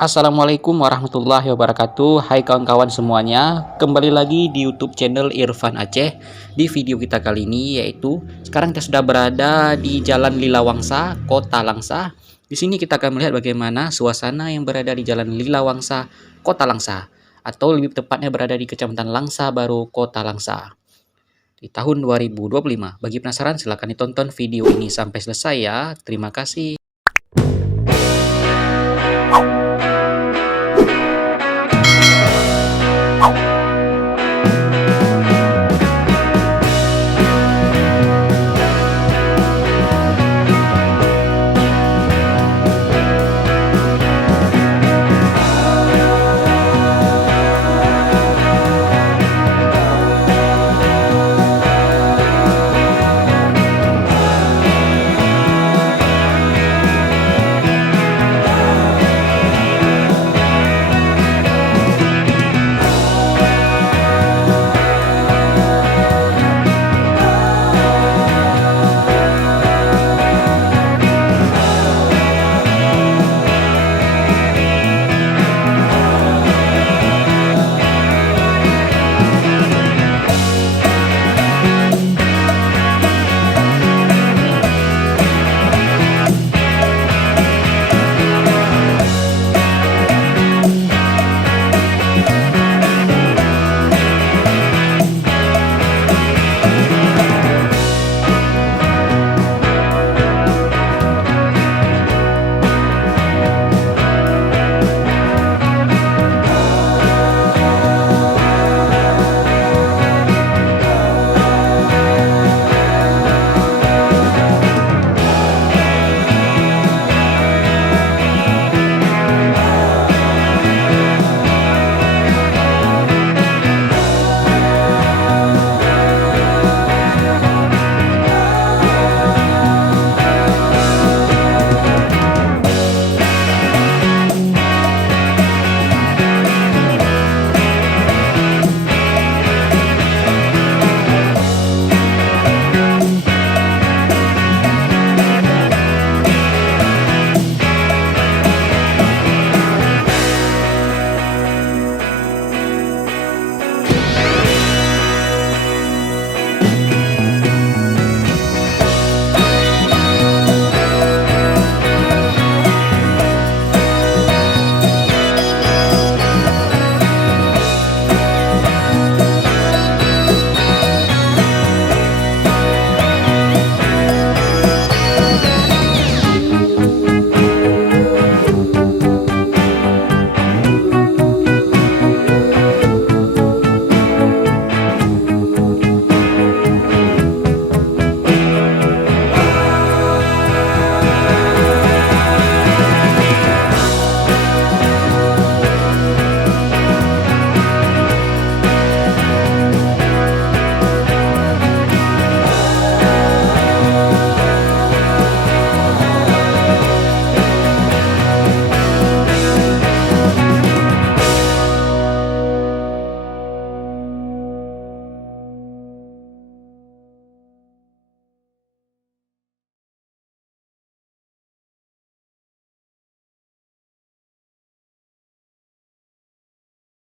Assalamualaikum warahmatullahi wabarakatuh. Hai kawan-kawan semuanya, kembali lagi di YouTube channel Irfan Aceh. Di video kita kali ini yaitu sekarang kita sudah berada di Jalan Lilawangsa Kota Langsa. Di sini kita akan melihat bagaimana suasana yang berada di Jalan Lilawangsa Kota Langsa, atau lebih tepatnya berada di Kecamatan Langsa, Baro, Kota Langsa di tahun 2025. Bagi penasaran silahkan ditonton video ini sampai selesai ya. Terima kasih.